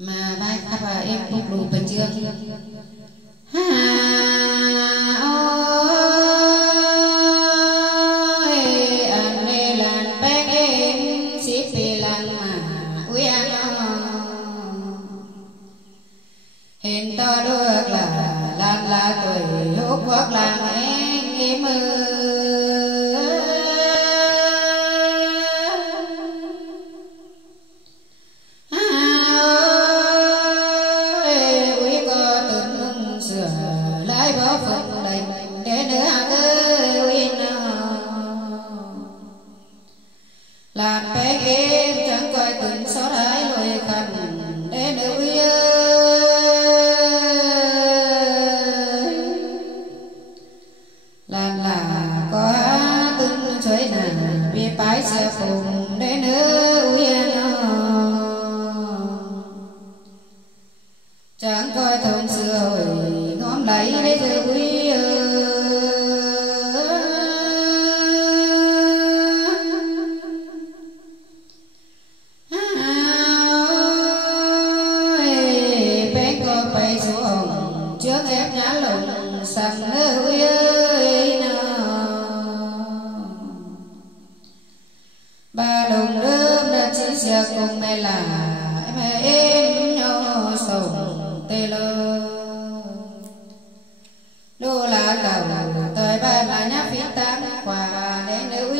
mà vai khắp em cũng đủ bình chưa ha ôi anh nê làn bén em xí pì làn mà ui anh hiện to được là tuổi hút quốc làng em ơi làm bé em chẳng coi tình xót ai lùi khăn để nữ ơi là có tình chơi nàng vì bái xe cùng để nữ ơi chẳng coi thông xưa hồi ngóm lấy để nữ ơi trước em nhá lồng sẵn ơi ba lồng đơm đã chia sẻ cùng mẹ là em nhau sống tê lơ đô là tàu tới ba là nhá phí tán quà để nữ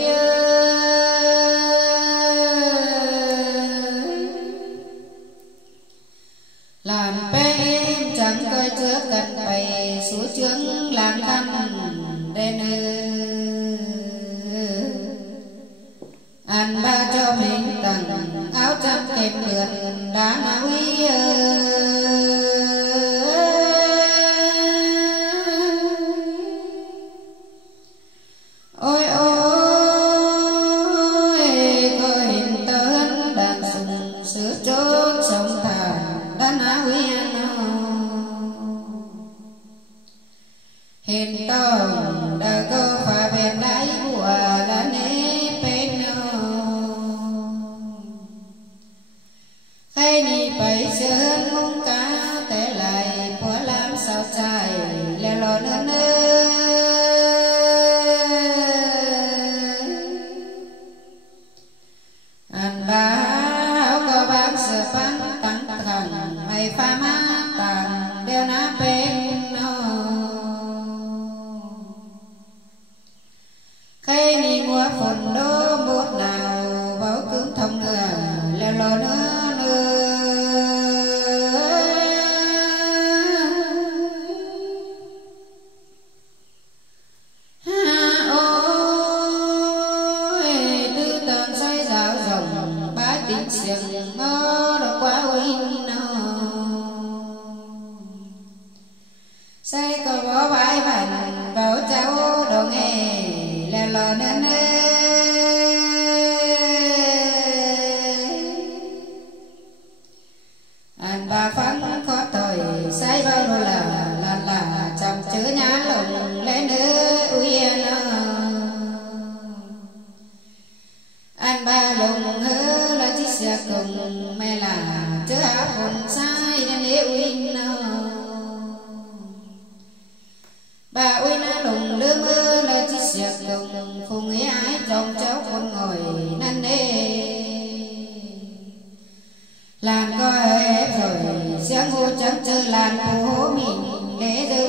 làm bé em chẳng coi trước cần bày số chương làm khăn đen anh ba cho mình tầng áo trắng kẹp mượn đá quý ôi có hình tớn đàn sùng sửa chốt sống thàn đá quý hiện tông đã có pha bên đáy của là nếp bên khai ni bảy sơn mông cá té lại của làm sao chạy leo lò nữa anh ba có bác sửa bán tăng thần mày pha má tàn đeo ná bên khai ni mua phần đô bút nào báo cứng thông ngừa leo lò nữa tư tầng xoay rào rồng bá tình xiềng ngó được quá huynh say có bó bãi vành bảo cháu đồ nghe leo lò nên anh ba phán khó tội say bao đồ là chăm chữ nhá lồng lên nữa ui anh ba lồng hứa là chiếc xe cùng mẹ là chữ áo hồn sai nên ui bà ui na lùng lơ mơ là chiếc xe cùng phùng ý ái chồng cháu con ngồi năn nê làm coi ép rồi sẽ ngô trắng chơi làn phố mình để đưa